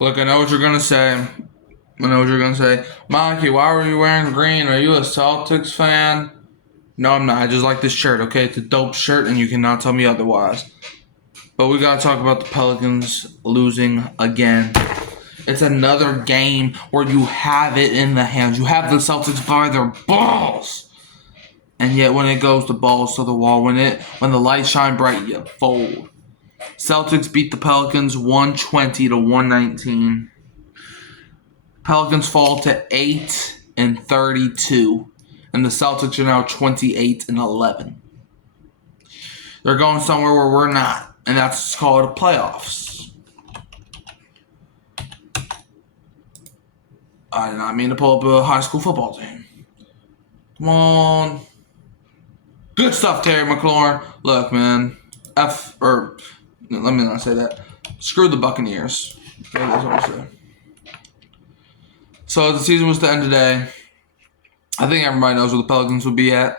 Look, I know what you're gonna say. I know what you're gonna say. Mikey, why were you wearing green? Are you a Celtics fan? No, I'm not. I just like this shirt, okay? It's a dope shirt, and you cannot tell me otherwise. But we gotta talk about the Pelicans losing again. It's another game where you have it in the hands. You have the Celtics by their balls. And yet when it goes the balls to the wall, when the lights shine bright, you fold. Celtics beat the Pelicans 120 to 119. Pelicans fall to 8 and 32, and the Celtics are now 28 and 11. They're going somewhere where we're not, and that's called the playoffs. I did not mean to pull up a high school football team. Come on. Good stuff, Terry McLaurin. Look, man. Let me not say that. Screw the Buccaneers. That's what I say. So the season was to end today. I think everybody knows where the Pelicans would be at.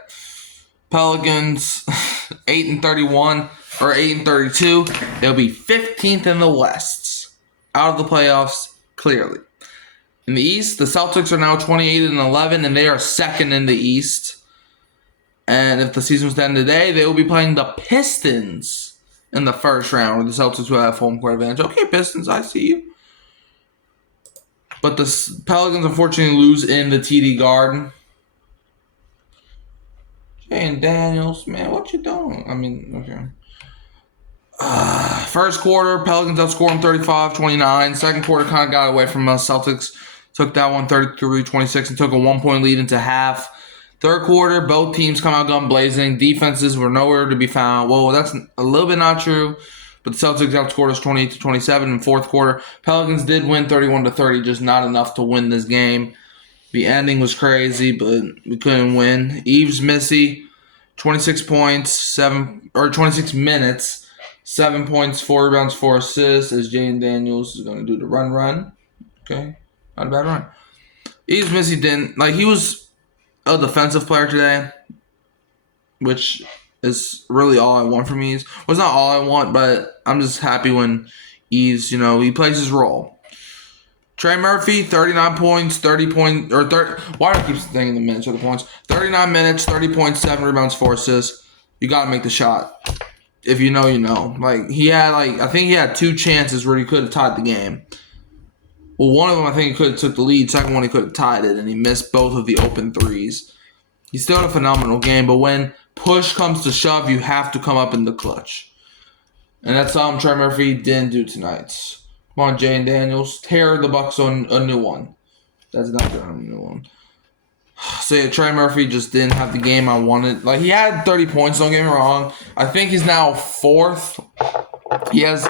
Pelicans 8 and 31 or 8 and 32. They'll be 15th in the West. Out of the playoffs, clearly. In the East, the Celtics are now 28 and 11, and they are second in the East. And if the season was to end today, they will be playing the Pistons in the first round, where the Celtics will have home court advantage. Okay, Pistons, I see you. But the Pelicans unfortunately lose in the TD Garden. Jane Daniels, man, what you doing? I mean, okay. First quarter, Pelicans outscored them 35-29. Second quarter kind of got away from us. Celtics took that one 33-26 and took a 1-point lead into half. Third quarter, both teams come out gun blazing. Defenses were nowhere to be found. Well, that's a little bit not true. But the Celtics outscored us 28-27 in fourth quarter. Pelicans did win 31-30, just not enough to win this game. The ending was crazy, but we couldn't win. Yves Missy, 26 points, 26 minutes, 7 points, 4 rebounds, 4 assists, as Jane Daniels is going to do the run. Okay, not a bad run. Yves Missy he was a defensive player today, which is really all I want from Yves. Well, it's not all I want, but I'm just happy when Yves, he plays his role. Trey Murphy, 39 points, 30 points, or 30. Why do I keep saying the minutes or the points? 39 minutes, 30 points, 7 rebounds, 4 assists. You got to make the shot. If you know, you know. I think he had 2 chances where he could have tied the game. Well, one of them I think he could have took the lead. Second one he could have tied it, and he missed both of the open threes. He still had a phenomenal game, but when push comes to shove, you have to come up in the clutch. And that's something Trey Murphy didn't do tonight. Come on, Jane Daniels. Tear the Bucks on a new one. That's not good on a new one. So yeah, Trey Murphy just didn't have the game I wanted. He had 30 points, don't get me wrong. I think he's now 4th. He has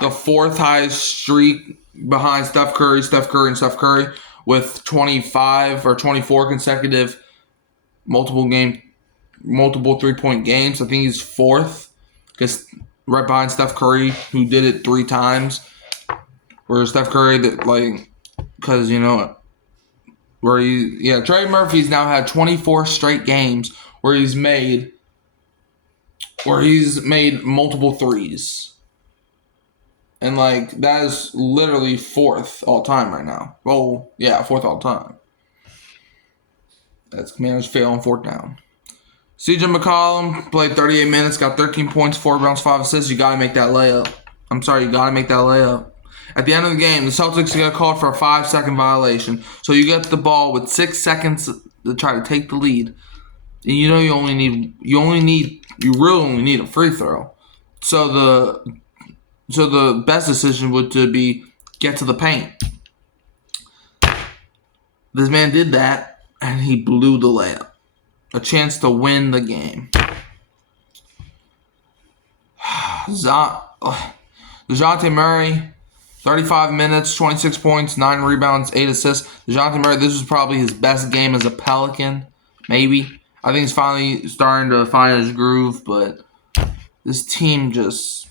the 4th highest streak behind Steph Curry, with 25 or 24 consecutive multiple 3-point games. I think he's 4th, because right behind Steph Curry, who did it 3 times. Where Steph Curry, Trey Murphy's now had 24 straight games where he's made multiple threes. And that is literally 4th all time right now. Oh, yeah, 4th all time. That's Commanders fail on 4th down. CJ McCollum played 38 minutes, got 13 points, 4 rebounds, 5 assists. You got to make that layup. At the end of the game, the Celtics got called for a 5-second violation. So you get the ball with 6 seconds to try to take the lead. And you really only need a free throw. So the best decision would to be get to the paint. This man did that, and he blew the layup. A chance to win the game. DeJounte Murray, 35 minutes, 26 points, 9 rebounds, 8 assists. DeJounte Murray, this was probably his best game as a Pelican, maybe. I think he's finally starting to find his groove, but this team just...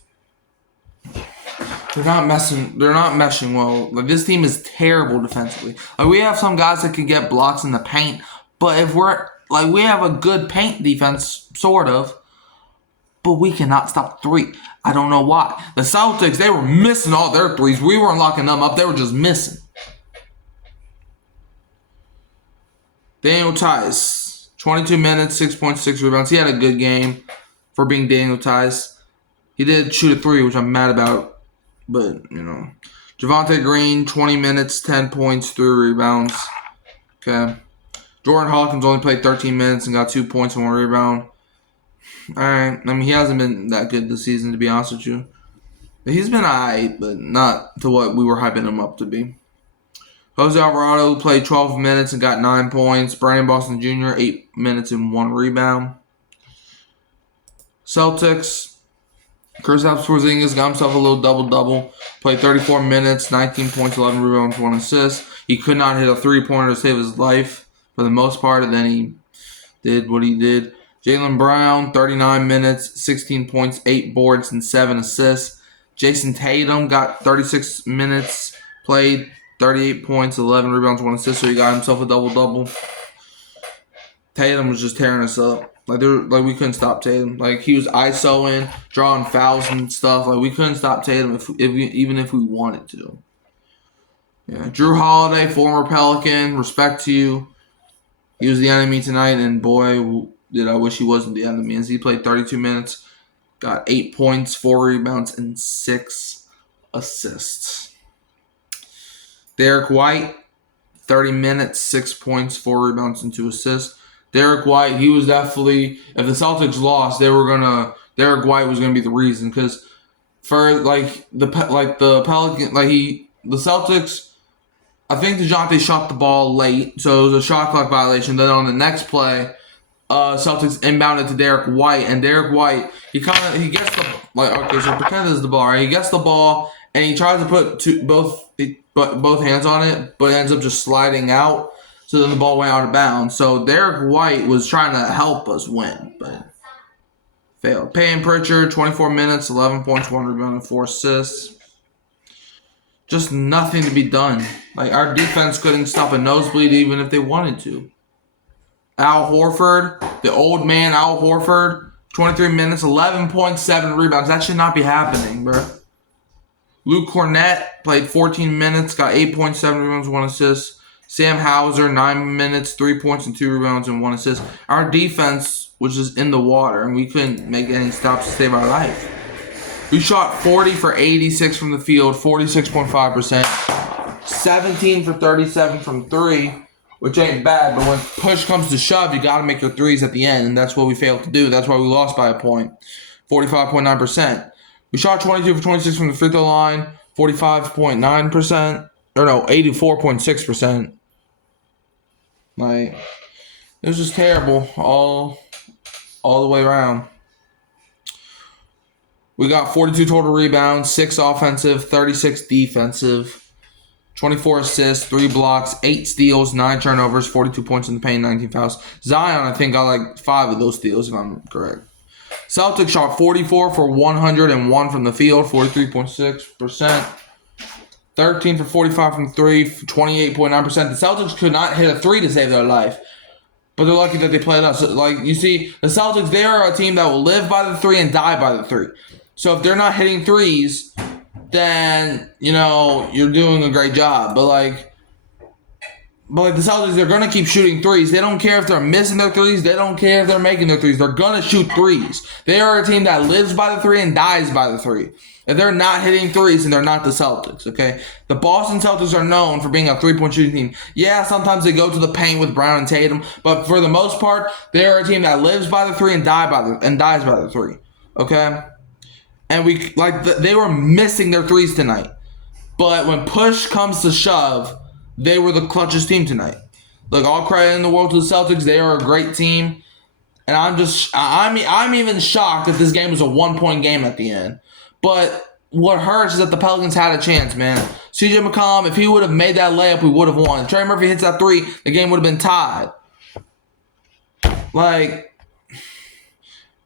They're not meshing well. This team is terrible defensively. We have some guys that can get blocks in the paint, but if we have a good paint defense, sort of, but we cannot stop the three. I don't know why. The Celtics, they were missing all their threes. We weren't locking them up. They were just missing. Daniel Tice, 22 minutes, 6.6 rebounds. He had a good game for being Daniel Tice. He did shoot a three, which I'm mad about. But, Javonte Green, 20 minutes, 10 points, 3 rebounds. Okay. Jordan Hawkins only played 13 minutes and got 2 points and 1 rebound. All right. I mean, he hasn't been that good this season, to be honest with you. He's been all right, but not to what we were hyping him up to be. Jose Alvarado played 12 minutes and got 9 points. Brandon Boston Jr., 8 minutes and 1 rebound. Celtics, Kristaps Porzingis got himself a little double-double. Played 34 minutes, 19 points, 11 rebounds, 1 assist. He could not hit a three-pointer to save his life for the most part, and then he did what he did. Jaylen Brown, 39 minutes, 16 points, 8 boards, and 7 assists. Jason Tatum got 36 minutes, played 38 points, 11 rebounds, 1 assist, so he got himself a double-double. Tatum was just tearing us up. Like we couldn't stop Tatum. Like, he was ISOing, drawing fouls and stuff. Like, we couldn't stop Tatum even if we wanted to. Yeah, Drew Holiday, former Pelican, respect to you. He was the enemy tonight, and boy, did I wish he wasn't the enemy, as he played 32 minutes, got 8 points, 4 rebounds, and 6 assists. Derek White, 30 minutes, 6 points, 4 rebounds, and 2 assists. Derek White, he was definitely, if the Celtics lost, Derek White was gonna be the reason, because for the Pelican, the Celtics, I think DeJounte shot the ball late, so it was a shot clock violation. Then on the next play, Celtics inbounded to Derek White, and Derek White, he gets the, so pretend this is the ball, right? He gets the ball, and he tries to put both hands on it, but it ends up just sliding out. So then the ball went out of bounds. So Derek White was trying to help us win, but failed. Payne Pritchard, 24 minutes, 11 points, 1 rebound, and 4 assists. Just nothing to be done. Like, our defense couldn't stop a nosebleed even if they wanted to. Al Horford, the old man Al Horford, 23 minutes, 11.7 rebounds. That should not be happening, bro. Luke Cornett played 14 minutes, got 8.7 rebounds, 1 assist. Sam Hauser, 9 minutes, 3 points, and 2 rebounds, and 1 assist. Our defense was just in the water, and we couldn't make any stops to save our life. We shot 40 for 86 from the field, 46.5%. 17 for 37 from 3, which ain't bad, but when push comes to shove, you got to make your threes at the end, and that's what we failed to do. That's why we lost by a point, 45.9%. We shot 22 for 26 from the free throw line, 45.9%. Or no, 84.6%. Like, it was just terrible all the way around. We got 42 total rebounds, 6 offensive, 36 defensive, 24 assists, 3 blocks, 8 steals, 9 turnovers, 42 points in the paint, 19 fouls. Zion, I think, got like 5 of those steals, if I'm correct. Celtics shot 44 for 101 from the field, 43.6%. 13 for 45 from 3, 28.9%. The Celtics could not hit a 3 to save their life. But they're lucky that they played us. Like, you see, the Celtics, they are a team that will live by the 3 and die by the 3. So if they're not hitting 3s, then, you're doing a great job. But the Celtics, they're going to keep shooting 3s. They don't care if they're missing their 3s. They don't care if they're making their 3s. They're going to shoot 3s. They are a team that lives by the 3 and dies by the 3. If they're not hitting 3s, then they're not the Celtics, okay? The Boston Celtics are known for being a 3-point shooting team. Yeah, sometimes they go to the paint with Brown and Tatum, but for the most part, they are a team that lives by the 3 and dies by the 3, okay? And they were missing their 3s tonight. But when push comes to shove, they were the clutchest team tonight. Look, all credit in the world to the Celtics. They are a great team. And I'm even shocked that this game was a 1-point game at the end. But what hurts is that the Pelicans had a chance, man. CJ McCollum, if he would have made that layup, we would have won. If Trey Murphy hits that 3, the game would have been tied.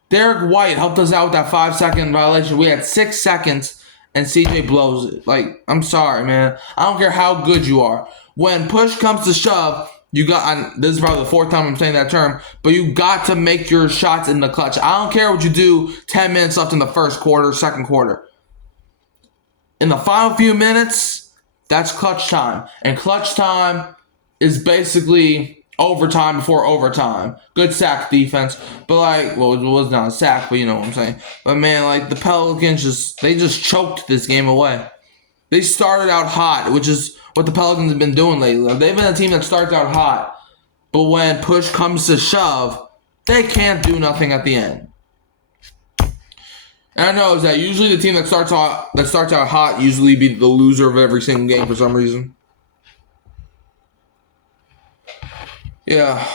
Derek White helped us out with that 5-second violation. We had 6 seconds, and CJ blows it. I'm sorry, man. I don't care how good you are. When push comes to shove, You got, and this is probably the fourth time I'm saying that term, but you got to make your shots in the clutch. I don't care what you do 10 minutes left in the first quarter, second quarter. In the final few minutes, that's clutch time. And clutch time is basically overtime before overtime. Good sack defense. But like, well, it was not a sack, but you know what I'm saying. But man, like the Pelicans they just choked this game away. They started out hot, which is what the Pelicans have been doing lately. They've been a team that starts out hot, but when push comes to shove, they can't do nothing at the end. And I know is that usually the team that starts out hot usually be the loser of every single game for some reason. Yeah.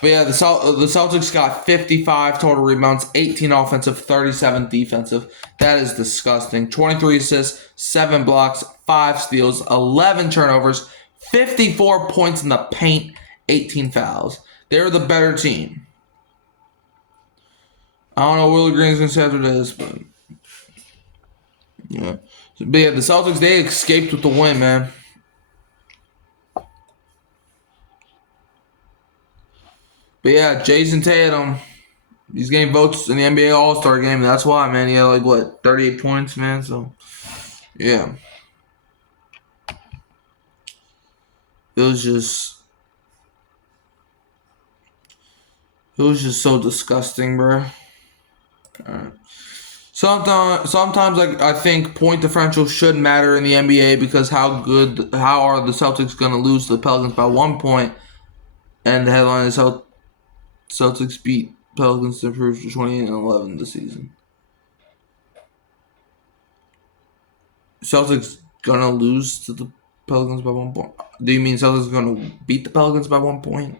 But yeah, the Celtics got 55 total rebounds, 18 offensive, 37 defensive. That is disgusting. 23 assists, 7 blocks, 5 steals, 11 turnovers, 54 points in the paint, 18 fouls. They're the better team. I don't know what Willie Green's going to say after this, but yeah. But yeah, the Celtics, they escaped with the win, man. But yeah, Jason Tatum, he's getting votes in the NBA All-Star game. That's why, man. He had like, what, 38 points, man? So, yeah. It was just so disgusting, bro. Alright. Sometimes like I think point differential should matter in the NBA because how are the Celtics going to lose to the Pelicans by 1 point? And the headline is how Celtics beat Pelicans to improve to 28-11 this season. Celtics gonna lose to the Pelicans by 1 point? Do you mean Celtics gonna beat the Pelicans by 1 point?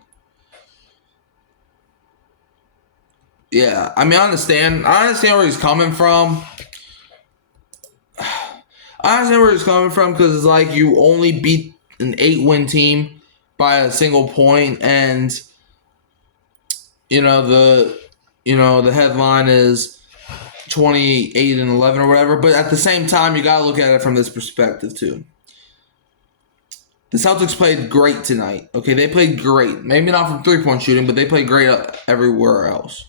Yeah, I mean I understand where he's coming from. I understand where he's coming from because it's like you only beat an 8-win team by a single point, and the headline is 28-11 or whatever. But at the same time, you gotta look at it from this perspective too. The Celtics played great tonight. Okay, they played great. Maybe not from 3-point shooting, but they played great everywhere else.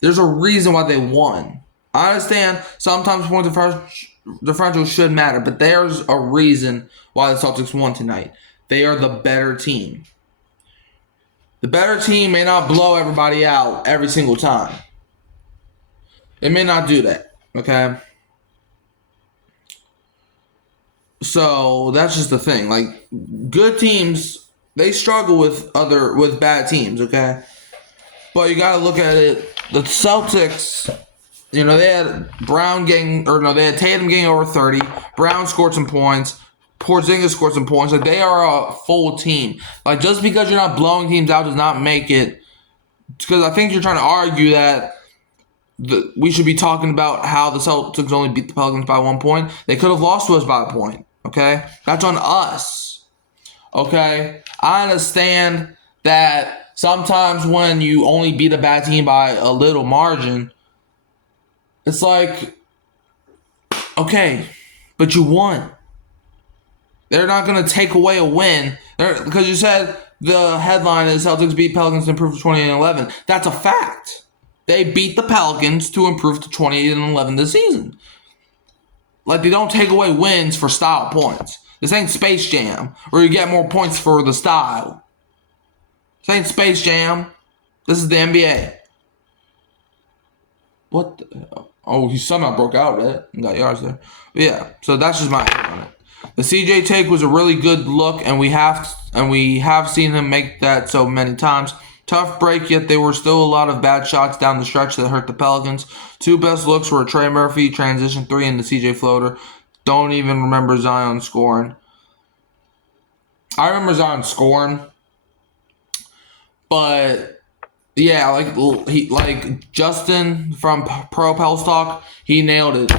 There's a reason why they won. I understand sometimes point differential should matter, but there's a reason why the Celtics won tonight. They are the better team. The better team may not blow everybody out every single time. They may not do that, okay? So that's just the thing. Like good teams, they struggle with bad teams, okay? But you gotta look at it. The Celtics, they had they had Tatum getting over 30. Brown scored some points. Porzingis scored some points. Like they are a full team. Like just because you're not blowing teams out does not make it. Because I think you're trying to argue that we should be talking about how the Celtics only beat the Pelicans by 1 point. They could have lost to us by a point. Okay, that's on us. Okay, I understand that. Sometimes when you only beat a bad team by a little margin, it's like, okay, but you won. They're not going to take away a win. Because you said the headline is Celtics beat Pelicans to improve to 28-11. That's a fact. They beat the Pelicans to improve to 28-11 this season. Like, they don't take away wins for style points. This ain't Space Jam, where you get more points for the style. This ain't Space Jam. This is the NBA. What the hell? Oh, he somehow broke out, right? And got yards there. But yeah, so that's just my opinion on it. The CJ take was a really good look, and we have seen him make that so many times. Tough break, yet there were still a lot of bad shots down the stretch that hurt the Pelicans. 2 best looks were a Trey Murphy transition 3 and the CJ floater. Don't even remember Zion scoring. I remember Zion scoring. But yeah, like Justin from Pro Pels Talk, he nailed it.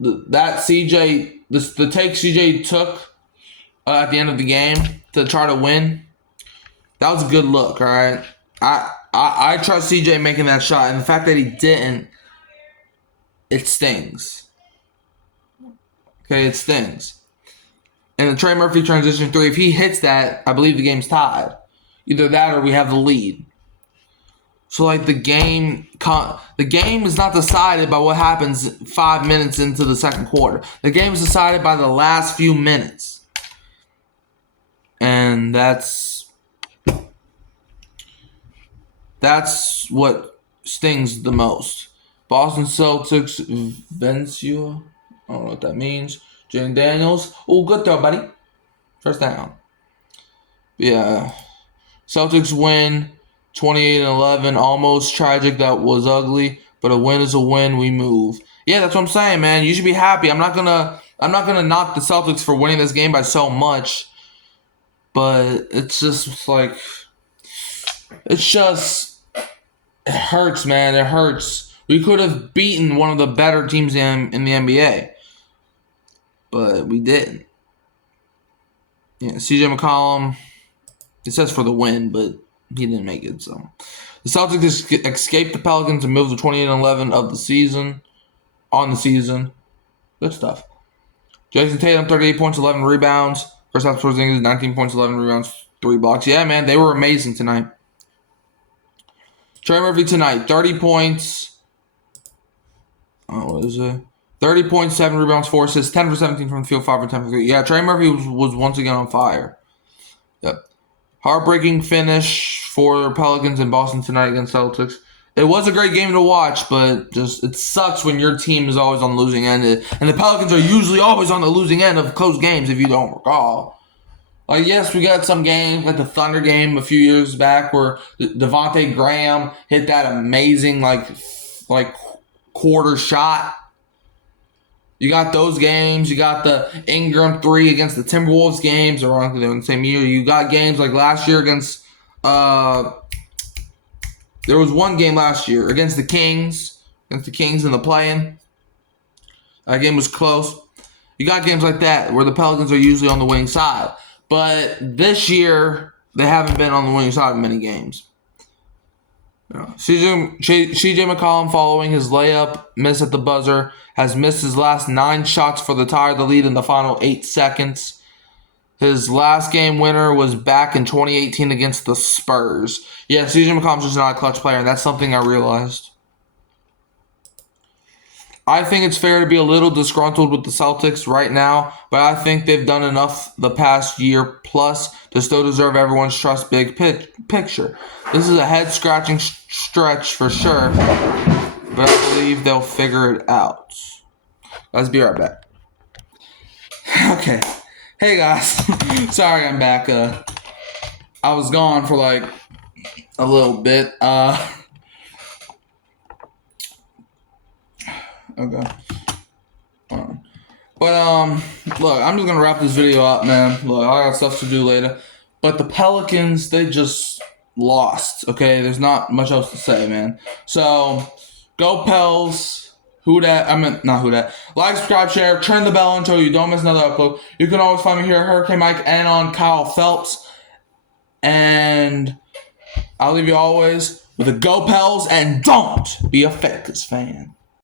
That CJ, the take CJ took at the end of the game to try to win, that was a good look. All right, I trust CJ making that shot, and the fact that he didn't, it stings. Okay, it stings. and the Trey Murphy transition three. If he hits that, I believe the game's tied. Either that or we have the lead. So like the game is not decided by what happens 5 minutes into the second quarter. The game is decided by the last few minutes, and that's what stings the most. Boston Celtics, Vencia. I don't know what that means. Jalen Daniels. Oh, good throw, buddy. First down. Yeah. Celtics win 28-11. Almost tragic. That was ugly. But a win is a win. We move. Yeah, that's what I'm saying, man. You should be happy. I'm not gonna knock the Celtics for winning this game by so much. But it's just like it hurts, man. It hurts. We could have beaten one of the better teams in the NBA. But we didn't. Yeah, CJ McCollum, it says for the win, but he didn't make it. So the Celtics escaped the Pelicans and moved to 28-11 of the season. On the season. Good stuff. Jason Tatum, 38 points, 11 rebounds. First half Porzingis, 19 points, 11 rebounds, 3 blocks. Yeah, man, they were amazing tonight. Trey Murphy tonight, 30 points. What is it? 30 points, 7 rebounds, 4 assists, 10 for 17 from the field, 5 for 10 from 3. Yeah, Trey Murphy was once again on fire. Yep. Heartbreaking finish for Pelicans in Boston tonight against Celtics. It was a great game to watch, but just it sucks when your team is always on the losing end. And the Pelicans are usually always on the losing end of close games, if you don't recall. Like, yes, we got some games, like the Thunder game a few years back where Devontae Graham hit that amazing, like quarter shot. You got those games. You got the Ingram 3 against the Timberwolves games. Around the same year. You got games like last year against... there was one game last year against the Kings. Against the Kings in the play-in. That game was close. You got games like that where the Pelicans are usually on the winning side. But this year, they haven't been on the winning side in many games. CJ McCollum, following his layup miss at the buzzer, has missed his last 9 shots for the tie of the lead in the final 8 seconds. His last game winner was back in 2018 against the Spurs. Yeah, CJ McCollum's just not a clutch player, and that's something I realized. I think it's fair to be a little disgruntled with the Celtics right now, but I think they've done enough the past year plus to still deserve everyone's trust big picture. This is a head-scratching stretch for sure, but I believe they'll figure it out. Let's be right back. Okay. Hey, guys. Sorry I'm back. I was gone for like a little bit. Okay. But look, I'm just gonna wrap this video up, man. Look, I got stuff to do later. But the Pelicans, they just lost. Okay, there's not much else to say, man. So, go Pels. Who dat? I mean, not who dat. Like, subscribe, share, turn the bell until you don't miss another upload. You can always find me here at Hurricane Mike and on Kyle Phelps. And I'll leave you always with a go Pels and don't be a Falcons fan.